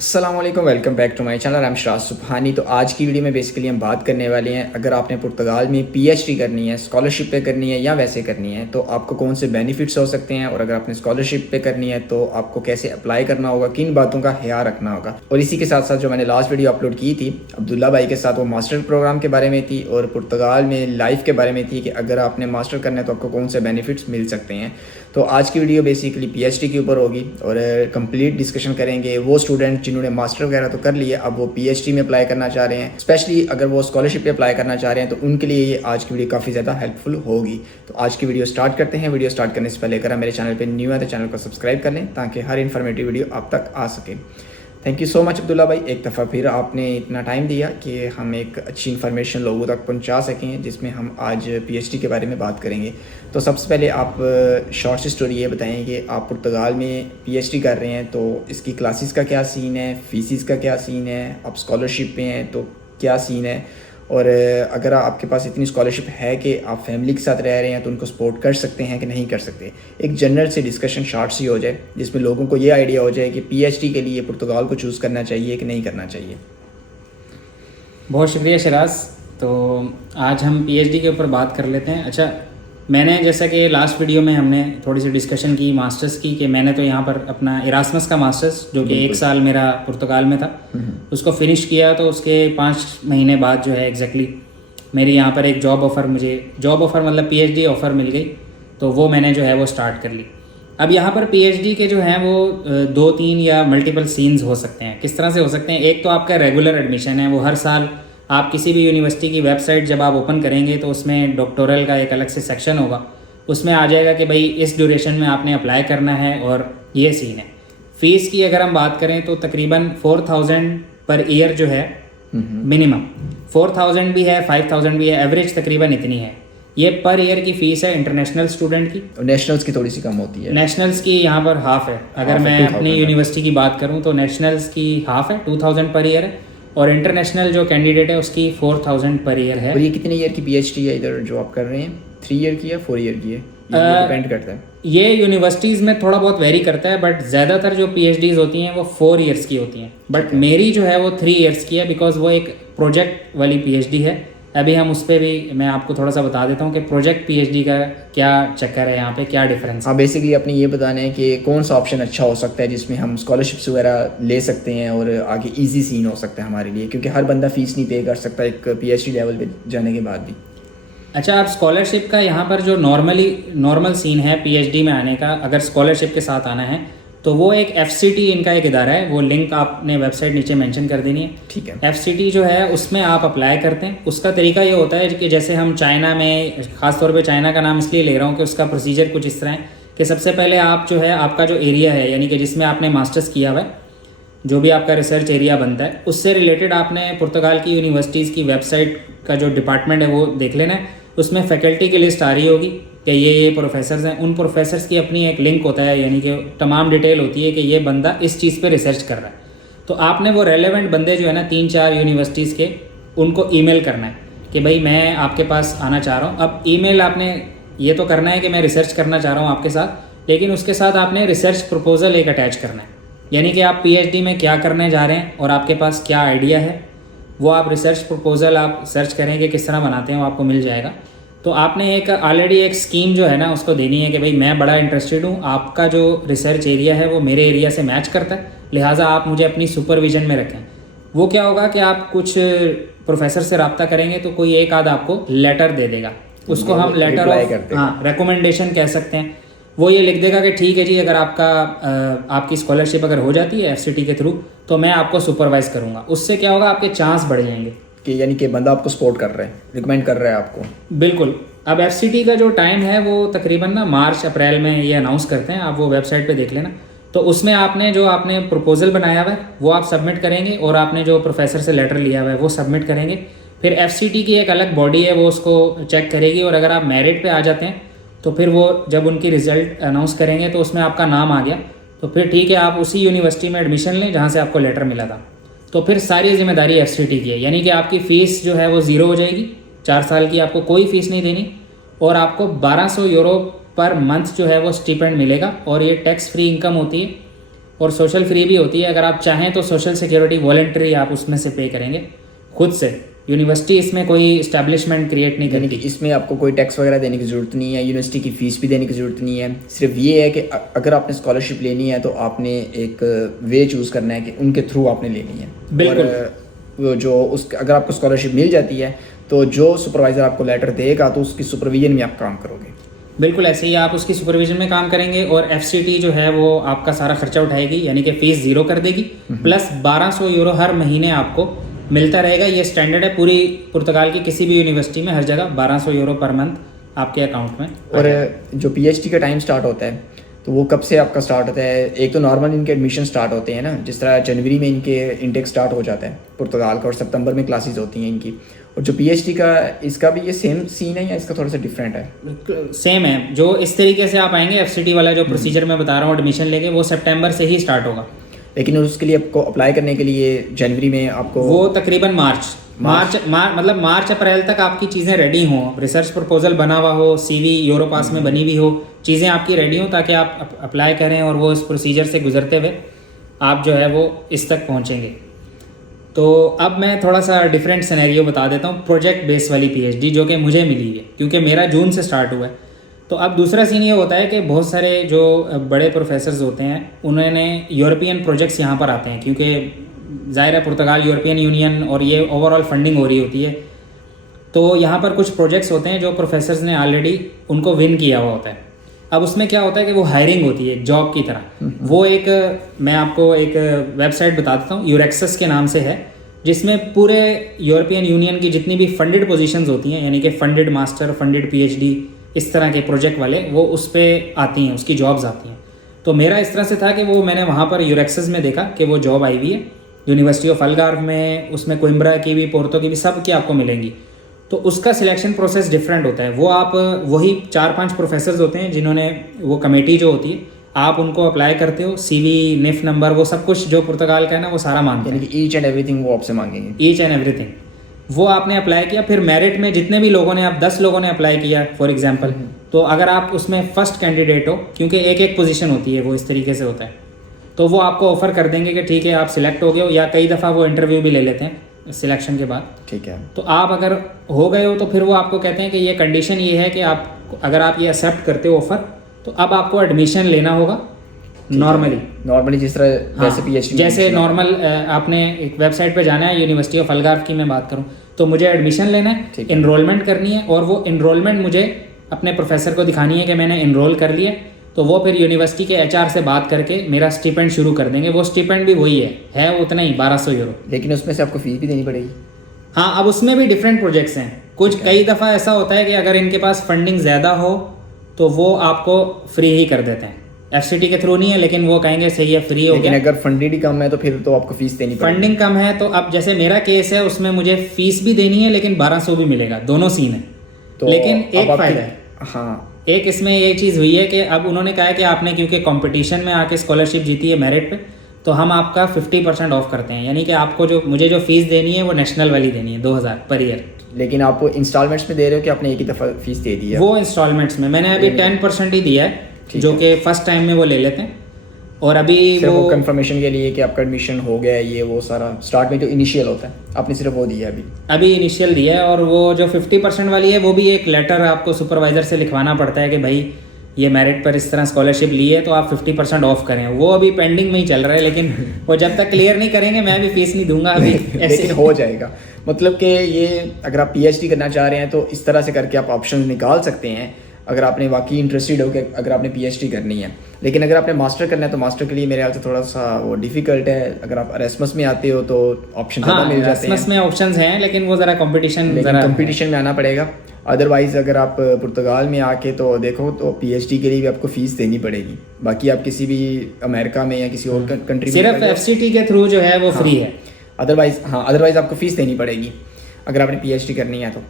अस्सलाम वालेकुम, welcome back to my channel. I am Sharaz Subhani. तो आज की वीडियो में बेसिकली हम बात करने वाले हैं, अगर आपने पुर्तगाल में पीएचडी करनी है, स्कॉलरशिप पे करनी है या वैसे करनी है तो आपको कौन से बेनिफिट्स हो सकते हैं, और अगर आपने स्कॉलरशिप पे करनी है तो आपको कैसे अप्लाई करना होगा, किन बातों का ख्याल रखना होगा। और इसी के साथ साथ जो मैंने लास्ट वीडियो अपलोड की थी अब्दुल्ला भाई के साथ, वो मास्टर प्रोग्राम के बारे में थी और पुर्तगाल में लाइफ के बारे में थी कि अगर आपने मास्टर करना है तो आपको कौन से बेनिफिट्स मिल सकते हैं। तो आज की वीडियो बेसिकली पीएचडी के ऊपर होगी और कंप्लीट डिस्कशन करेंगे वो स्टूडेंट जिन्होंने मास्टर वगैरह तो कर लिया, अब वो पीएचडी में अप्लाई करना चाह रहे हैं, स्पेशली अगर वो स्कॉलरशिप पे अप्लाई करना चाह रहे हैं तो उनके लिए ये आज की वीडियो काफ़ी ज़्यादा हेल्पफुल होगी। तो आज की वीडियो स्टार्ट करते हैं। वीडियो स्टार्ट करने से पहले अगर आप मेरे चैनल पर न्यू है तो चैनल को सब्सक्राइब कर लें ताकि हर इन्फॉर्मेटिव वीडियो आप तक आ सके। Thank you so much Abdullah भाई, एक दफ़ा फिर आपने इतना टाइम दिया कि हम एक अच्छी इन्फॉर्मेशन लोगों तक पहुंचा सकें, जिसमें हम आज पीएचडी के बारे में बात करेंगे। तो सबसे पहले आप शॉर्ट सी स्टोरी ये बताएं कि आप पुर्तगाल में पीएचडी कर रहे हैं तो इसकी क्लासेस का क्या सीन है, फीसिस का क्या सीन है, आप स्कॉलरशिप पे हैं तो क्या सीन है, और अगर आपके पास इतनी स्कॉलरशिप है कि आप फैमिली के साथ रह रहे हैं तो उनको सपोर्ट कर सकते हैं कि नहीं कर सकते। एक जनरल से डिस्कशन शॉर्ट सी हो जाए जिसमें लोगों को ये आइडिया हो जाए कि पीएचडी के लिए पुर्तगाल को चूज़ करना चाहिए कि नहीं करना चाहिए। बहुत शुक्रिया शराज। तो आज हम पीएचडी के ऊपर बात कर लेते हैं। अच्छा, मैंने जैसा कि लास्ट वीडियो में हमने थोड़ी सी डिस्कशन की मास्टर्स की, कि मैंने तो यहाँ पर अपना इरास्मस का मास्टर्स जो कि 1 साल मेरा पुर्तगाल में था उसको फिनिश किया। तो उसके 5 महीने बाद जो है एग्जैक्टली मेरी यहाँ पर एक जॉब ऑफ़र मतलब पीएचडी ऑफ़र मिल गई। तो वो मैंने जो है वो स्टार्ट कर ली। अब यहाँ पर पीएचडी के जो हैं वो 2-3 या मल्टीपल सीन्स हो सकते हैं। किस तरह से हो सकते हैं? एक तो आपका रेगुलर एडमिशन है, वो हर साल आप किसी भी यूनिवर्सिटी की वेबसाइट जब आप ओपन करेंगे तो उसमें डॉक्टोरल का एक अलग से सेक्शन होगा, उसमें आ जाएगा कि भाई इस ड्यूरेशन में आपने अप्लाई करना है और ये सीन है। फ़ीस की अगर हम बात करें तो तकरीबन 4000 पर ईयर जो है मिनिमम, 4000 भी है, 5000 भी है, एवरेज तकरीबन इतनी है। ये पर ईयर की फ़ीस है इंटरनेशनल स्टूडेंट की। नेशनल्स की थोड़ी सी कम होती है। नेशनल्स की यहाँ पर हाफ है। अगर मैं अपनी यूनिवर्सिटी की बात करूँ तो नेशनल्स की हाफ है, 2000 पर ईयर है, और इंटरनेशनल जो कैंडिडेट है उसकी 4000 पर ईयर है। और ये कितने ईयर की पीएचडी है इधर जो आप कर रहे हैं? 3 ईयर की या 4 ईयर की है? ये डिपेंड करता है। ये यूनिवर्सिटीज़ में थोड़ा बहुत वेरी करता है, बट ज़्यादातर जो पीएचडीज होती हैं वो 4 ईयर्स की होती हैं। बट मेरी जो है वो 3 ईयर्स की है, बिकॉज वो एक प्रोजेक्ट वाली पीएचडी है। अभी हम उस पर भी मैं आपको थोड़ा सा बता देता हूँ कि प्रोजेक्ट पीएचडी का क्या चक्कर है, यहाँ पे क्या डिफरेंस है। हाँ, बेसिकली अपने ये बताना है कि कौन सा ऑप्शन अच्छा हो सकता है जिसमें हम स्कॉलरशिप्स वगैरह ले सकते हैं और आगे इजी सीन हो सकता है हमारे लिए, क्योंकि हर बंदा फीस नहीं पे कर सकता एक पीएचडी लेवल पे जाने के बाद भी। अच्छा, आप स्कॉलरशिप का यहाँ पर जो नॉर्मल सीन है पीएचडी में आने का, अगर स्कॉलरशिप के साथ आना है तो वो एक एफसीटी इनका एक इदारा है, वो लिंक आपने वेबसाइट नीचे मेंशन कर देनी है। ठीक है। एफसीटी जो है उसमें आप अप्लाई करते हैं। उसका तरीका ये होता है कि जैसे हम चाइना में, ख़ासतौर पे चाइना का नाम इसलिए ले रहा हूँ कि उसका प्रोसीजर कुछ इस तरह है कि सबसे पहले आप जो है आपका जो एरिया है, यानी कि जिसमें आपने मास्टर्स किया हुआ है, जो भी आपका रिसर्च एरिया बनता है, उससे रिलेटेड आपने पुर्तगाल की यूनिवर्सिटीज़ की वेबसाइट का जो डिपार्टमेंट है वो देख लेना है। उसमें फैकल्टी की लिस्ट आ रही होगी कि ये प्रोफेसर्स हैं, उन प्रोफेसर्स की अपनी एक लिंक होता है, यानी कि तमाम डिटेल होती है कि ये बंदा इस चीज़ पे रिसर्च कर रहा है। तो आपने वो रेलेवेंट बंदे जो है ना 3-4 यूनिवर्सिटीज़ के, उनको ईमेल करना है कि भाई मैं आपके पास आना चाह रहा हूँ। अब ईमेल आपने ये तो करना है कि मैं रिसर्च करना चाह रहा हूँ आपके साथ, लेकिन उसके साथ आपने रिसर्च प्रपोजल एक अटैच करना है, यानी कि आप पीएचडी में क्या करने जा रहे हैं और आपके पास क्या आइडिया है, वो आप रिसर्च प्रपोजल आप सर्च करेंगे किस तरह बनाते हैं, वो आपको मिल जाएगा। तो आपने एक ऑलरेडी एक स्कीम जो है ना उसको देनी है कि भाई मैं बड़ा इंटरेस्टेड हूँ, आपका जो रिसर्च एरिया है वो मेरे एरिया से मैच करता है, लिहाजा आप मुझे अपनी सुपरविजन में रखें। वो क्या होगा कि आप कुछ प्रोफेसर से रब्ता करेंगे तो कोई एक आध आपको लेटर दे देगा, उसको हम लेटर ऑफ रिकमेंडेशन कह सकते हैं। वो ये लिख देगा कि ठीक है जी, अगर आपकी स्कॉलरशिप अगर हो जाती है एफसीटी के थ्रू तो मैं आपको सुपरवाइज करूँगा। उससे क्या होगा, आपके चांस बढ़ जाएंगे कि यानी कि बंदा आपको सपोर्ट कर रहा है, रिकमेंड कर रहा है आपको। बिल्कुल। अब एफसीटी का जो टाइम है वो तकरीबन ना मार्च अप्रैल में ये अनाउंस करते हैं, आप वो वेबसाइट पे देख लेना। तो उसमें आपने प्रपोजल बनाया हुआ है वो आप सबमिट करेंगे, और आपने जो प्रोफेसर से लेटर लिया हुआ है वो सबमिट करेंगे। फिर एफसीटी की एक अलग बॉडी है वो उसको चेक करेगी, और अगर आप मेरिट पे आ जाते हैं तो फिर वो जब उनकी रिजल्ट अनाउंस करेंगे तो उसमें आपका नाम आ गया तो फिर ठीक है, आप उसी यूनिवर्सिटी में एडमिशन लें जहाँ से आपको लेटर मिला था। तो फिर सारी जिम्मेदारी एफसीटी की है, यानी कि आपकी फ़ीस जो है वो ज़ीरो हो जाएगी, 4 साल की आपको कोई फ़ीस नहीं देनी, और आपको 1200 यूरो पर मंथ जो है वो स्टिपेंड मिलेगा, और ये टैक्स फ्री इनकम होती है। और सोशल फ्री भी होती है। अगर आप चाहें तो सोशल सिक्योरिटी वॉलंटरी आप उसमें से पे करेंगे खुद से। यूनिवर्सिटी इसमें कोई इस्टेब्लिशमेंट क्रिएट नहीं यानी करती। कि इसमें आपको कोई टैक्स वगैरह देने की ज़रूरत नहीं है, यूनिवर्सिटी की फ़ीस भी देने की ज़रूरत नहीं है। सिर्फ ये है कि अगर आपने स्कॉलरशिप लेनी है तो आपने एक वे चूज़ करना है कि उनके थ्रू आपने लेनी है। बिल्कुल। और वो जो उस अगर आपको स्कॉलरशिप मिल जाती है तो जो सुपरवाइज़र आपको लेटर देगा तो उसकी सुपरविजन में आप काम करोगे। बिल्कुल ऐसे ही आप उसकी सुपरविजन में काम करेंगे और एफसीटी जो है वो आपका सारा खर्चा उठाएगी, यानी कि फीस ज़ीरो कर देगी, प्लस 1200 यूरो हर महीने आपको मिलता रहेगा। ये स्टैंडर्ड है पूरी पुर्तगाल की किसी भी यूनिवर्सिटी में, हर जगह 1200 यूरो पर मंथ आपके अकाउंट में। और जो पीएचडी का टाइम स्टार्ट होता है तो वो कब से आपका स्टार्ट होता है? एक तो नॉर्मल इनके एडमिशन स्टार्ट होते हैं ना, जिस तरह जनवरी में इनके इंटेक स्टार्ट हो जाता है पुर्तगाल का, और सितंबर में क्लासेस होती हैं इनकी। और जो पीएचडी का इसका भी ये सेम सीन है या इसका थोड़ा सा डिफरेंट है? सेम है। जो इस तरीके से आप आएंगे एफसीटी वाला जो प्रोसीजर मैं बता रहा हूँ एडमिशन लेके, वो सितंबर से ही स्टार्ट होगा। लेकिन उसके लिए आपको अप्लाई करने के लिए जनवरी में आपको वो तकरीबन मार्च अप्रैल तक आपकी चीज़ें रेडी हों, रिसर्च प्रपोजल बना हुआ हो, सीवी यूरोपास में बनी हुई हो, चीज़ें आपकी रेडी हो ताकि आप अप्लाई करें और वो इस प्रोसीजर से गुजरते हुए आप जो है वो इस तक पहुंचेंगे। तो अब मैं थोड़ा सा डिफरेंट सिनेरियो बता देता हूँ, प्रोजेक्ट बेस वाली पीएचडी जो कि मुझे मिली है क्योंकि मेरा जून से स्टार्ट हुआ है। तो अब दूसरा सीन ये होता है कि बहुत सारे जो बड़े प्रोफेसर्स होते हैं उन्होंने यूरोपियन प्रोजेक्ट्स यहाँ पर आते हैं, क्योंकि ज़ाहिर है पुर्तगाल यूरोपियन यूनियन और ये ओवरऑल फंडिंग हो रही होती है। तो यहाँ पर कुछ प्रोजेक्ट्स होते हैं जो प्रोफेसर्स ने ऑलरेडी उनको विन किया हुआ होता है। अब उसमें क्या होता है कि वो हायरिंग होती है जॉब की तरह। वो एक मैं आपको एक वेबसाइट बता देता हूँ, यूरेक्सस के नाम से है, जिसमें पूरे यूरोपियन यूनियन की जितनी भी फंडेड पोजीशंस होती हैं, यानी कि फंडेड मास्टर, फंडेड पीएचडी, इस तरह के प्रोजेक्ट वाले, वो उस पर आती हैं, उसकी जॉब्स आती हैं। तो मेरा इस तरह से था कि वो मैंने वहाँ पर यूरेक्सस में देखा कि वो जॉब आई हुई है यूनिवर्सिटी ऑफ अलगार्व में, उसमें कोइम्ब्रा की भी, पोर्तो की भी, सब की आपको मिलेंगी। तो उसका सिलेक्शन प्रोसेस डिफरेंट होता है। वो आप वही 4-5 प्रोफेसर्स होते हैं जिन्होंने, वो कमेटी जो होती है, आप उनको अप्लाई करते हो, सीवी, निफ नंबर, वो सब कुछ जो पुर्तगाल का है ना वो सारा मांगते हैं। ईच एंड एवरीथिंग वो आपसे मांगेंगे। ईच एंड एवरीथिंग वो आपने अप्लाई किया, फिर मेरिट में जितने भी लोगों ने, आप 10 लोगों ने अप्लाई किया फॉर एग्जांपल, तो अगर आप उसमें फर्स्ट कैंडिडेट हो, क्योंकि एक एक पोजीशन होती है, वो इस तरीके से होता है, तो वो आपको ऑफर कर देंगे कि ठीक है आप सिलेक्ट हो गए हो, या कई दफ़ा वो इंटरव्यू भी ले लेते हैं सिलेक्शन के बाद। ठीक है। तो आप अगर हो गए हो तो फिर वो आपको कहते हैं कि ये कंडीशन ये है कि आप, अगर आप ये एक्सेप्ट करते हो ऑफर, तो अब आपको एडमिशन लेना होगा नॉर्मली जिस तरह वैसे पीएचडी जैसे नॉर्मल आपने एक वेबसाइट पे जाना है, यूनिवर्सिटी ऑफ अलगार्व की मैं बात करूं, तो मुझे एडमिशन लेना है, इनरोलमेंट करनी है, और वो इनरोलमेंट मुझे अपने प्रोफेसर को दिखानी है कि मैंने इनरोल कर लिया। तो वो फिर यूनिवर्सिटी के एचआर से बात करके मेरा स्टिपेंड शुरू कर देंगे। वो स्टिपेंड भी वही है उतना ही 1200 यूरो। लेकिन उसमें से आपको फीस भी देनी पड़ेगी। हाँ, अब उसमें भी डिफरेंट प्रोजेक्ट्स हैं। कुछ कई दफ़ा ऐसा होता है कि अगर इनके पास फंडिंग ज़्यादा हो तो वो आपको फ्री ही कर देते हैं। एफसीटी के थ्रू नहीं है, लेकिन वो कहेंगे सही है, फ्री हो गया। लेकिन अगर फंडिंग ही कम है तो फिर तो आपको फीस देनी पड़ेगी। फंडिंग कम है तो अब जैसे मेरा केस है, उसमें मुझे फीस भी देनी है लेकिन 1200 भी मिलेगा, दोनों सीन है। तो लेकिन एक फायदा है, हाँ, एक इसमें ये चीज़ हुई है कि अब उन्होंने कहा है कि आपने क्योंकि कंपटीशन में आके स्कॉलरशिप जीती है मेरिट पे, तो हम आपका 50% ऑफ करते हैं। यानी कि आपको जो मुझे जो फीस देनी है वो नेशनल वाली देनी है 2000 पर ईयर। लेकिन आप इंस्टॉलमेंट्स में दे रहे हो कि आपने एक ही दफ़ा फीस दे दी है? वो इंस्टॉलमेंट्स में मैंने अभी 10% ही दिया है, जो कि फर्स्ट टाइम में वो ले लेते हैं। और अभी वो कंफर्मेशन के लिए कि आपका एडमिशन हो गया है, ये वो सारा स्टार्ट में जो इनिशियल होता है आपने सिर्फ वो दिया है अभी इनिशियल दिया है। और वो जो 50% वाली है वो भी एक लेटर आपको सुपरवाइजर से लिखवाना पड़ता है कि भाई ये मेरिट पर इस तरह स्कॉलरशिप ली है तो आप 50% ऑफ करें। वो अभी पेंडिंग में ही चल रहा है, लेकिन वो जब तक क्लियर नहीं करेंगे मैं भी फीस नहीं दूंगा अभी। लेकिन हो जाएगा। मतलब कि ये अगर आप पीएचडी करना चाह रहे हैं तो इस तरह से करके आप ऑप्शन निकाल सकते हैं, अगर आपने वाकई इंटरेस्टेड हो कि अगर आपने पीएचडी करनी है। लेकिन अगर आपने मास्टर करना है तो मास्टर के लिए मेरे ख्याल से थोड़ा सा वो डिफिकल्ट है। अगर आप एरास्मस में आते हो तो ऑप्शन ज़्यादा मिल जाते हैं। एरास्मस में ऑप्शंस हैं, लेकिन वो ज़रा कंपटीशन में आना पड़ेगा। अदरवाइज अगर आप पुर्तगाल में आके तो देखो तो पीएचडी के लिए भी आपको फीस देनी पड़ेगी। बाकी आप किसी भी अमेरिका में या किसी और कंट्री में सिर्फ एफसीटी के थ्रू जो है वो फ्री है। अदरवाइज आपको फीस देनी पड़ेगी अगर आपने पीएचडी करनी है तो।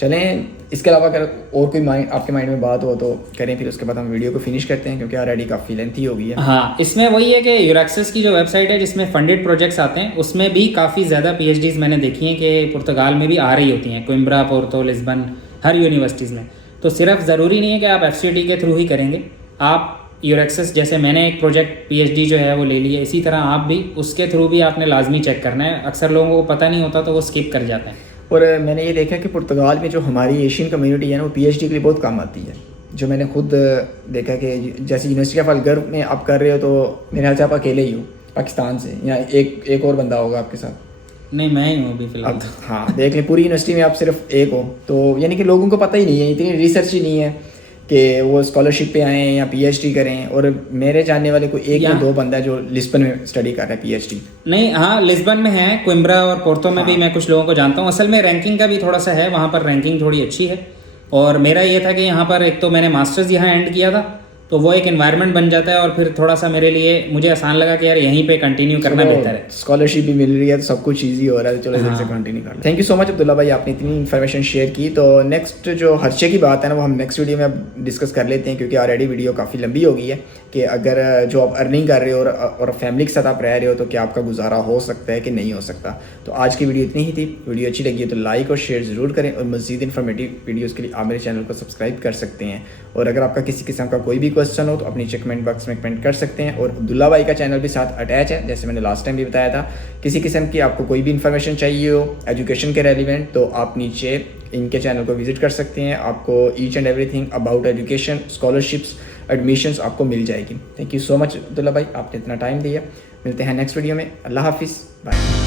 चलें, इसके अलावा अगर और कोई आपके माइंड में बात हो तो करें, फिर उसके बाद हम वीडियो को फिनिश करते हैं क्योंकि ऑलरेडी काफ़ी लेंथी हो गई है। हाँ, इसमें वही है कि यूरेक्सस की जो वेबसाइट है जिसमें फंडेड प्रोजेक्ट्स आते हैं, उसमें भी काफ़ी ज़्यादा पीएचडीज मैंने देखी हैं कि पुर्तगाल में भी आ रही होती हैं, कोइम्ब्रा, पोर्तो, लिस्बन, हर यूनिवर्सिटीज़ में। तो सिर्फ ज़रूरी नहीं है कि आप एफसीटी के थ्रू ही करेंगे, आप यूरेक्सस जैसे मैंने एक प्रोजेक्ट पीएचडी जो है वो ले लिया, इसी तरह आप भी उसके थ्रू भी आपने लाजमी चेक करना है। अक्सर लोगों को पता नहीं होता तो वो स्किप कर जाते हैं। और मैंने ये देखा कि पुर्तगाल में जो हमारी एशियन कम्युनिटी है ना वो पीएचडी के लिए बहुत काम आती है। जो मैंने खुद देखा कि जैसे यूनिवर्सिटी ऑफ अलगर्व में आप कर रहे हो तो मेरे ख्याल से आप अकेले ही हो पाकिस्तान से, या एक और बंदा होगा आपके साथ? नहीं, मैं ही हूँ अभी फिलहाल। अब हाँ देख लें, पूरी यूनिवर्सिटी में आप सिर्फ एक हो, तो यानी कि लोगों को पता ही नहीं है, इतनी रिसर्च ही नहीं है कि वो स्कॉलरशिप पे आएँ या पीएचडी करें। और मेरे जानने वाले को एक या दो बंदा जो लिस्बन में स्टडी कर रहा है पीएचडी। नहीं, हाँ लिस्बन में है, कोइम्ब्रा और पोर्तो में भी मैं कुछ लोगों को जानता हूँ। असल में रैंकिंग का भी थोड़ा सा है, वहाँ पर रैंकिंग थोड़ी अच्छी है। और मेरा ये था कि यहाँ पर एक तो मैंने मास्टर्स यहाँ एंड किया था, तो वो एक एनवायरनमेंट बन जाता है और फिर थोड़ा सा मेरे लिए मुझे आसान लगा कि यार यहीं पे कंटिन्यू करना बेहतर है। स्कॉलरशिप भी मिल रही है तो सब कुछ ईजी हो रहा है, तो चलो इधर से कंटिन्यू करना। Thank you so much Abdullah भाई, आपने इतनी इन्फॉर्मेशन शेयर की। तो नेक्स्ट जो खर्चे की बात है ना वो हम नेक्स्ट वीडियो में अब डिस्कस कर लेते हैं, क्योंकि ऑलरेडी वीडियो काफ़ी लंबी हो गई है कि अगर जो आप अर्निंग कर रहे हो और फैमिली के साथ आप रह रहे हो तो क्या आपका गुजारा हो सकता है कि नहीं हो सकता। तो आज की वीडियो इतनी ही थी। वीडियो अच्छी लगी है तो लाइक और शेयर ज़रूर करें, और मज़ीद इन्फॉर्मेटिव वीडियोज़ के लिए आप मेरे चैनल को सब्सक्राइब कर सकते हैं। और अगर आपका किसी किस्म का कोई भी क्वेश्चन हो तो अपनी कमेंट बॉक्स में कमेंट कर सकते हैं। और अब्दुल्ला भाई का चैनल भी साथ अटैच है, जैसे मैंने लास्ट टाइम भी बताया था। किसी किस्म की आपको कोई भी इन्फॉर्मेशन चाहिए हो एजुकेशन के रेलिवेंट, तो आप नीचे इनके चैनल को विजिट कर सकते हैं। आपको each and everything about education, scholarships, admissions आपको मिल जाएगी। Thank you so much Abdullah भाई, आपने इतना टाइम दिया। मिलते हैं नेक्स्ट वीडियो में। अल्लाह हाफिज़, बाय।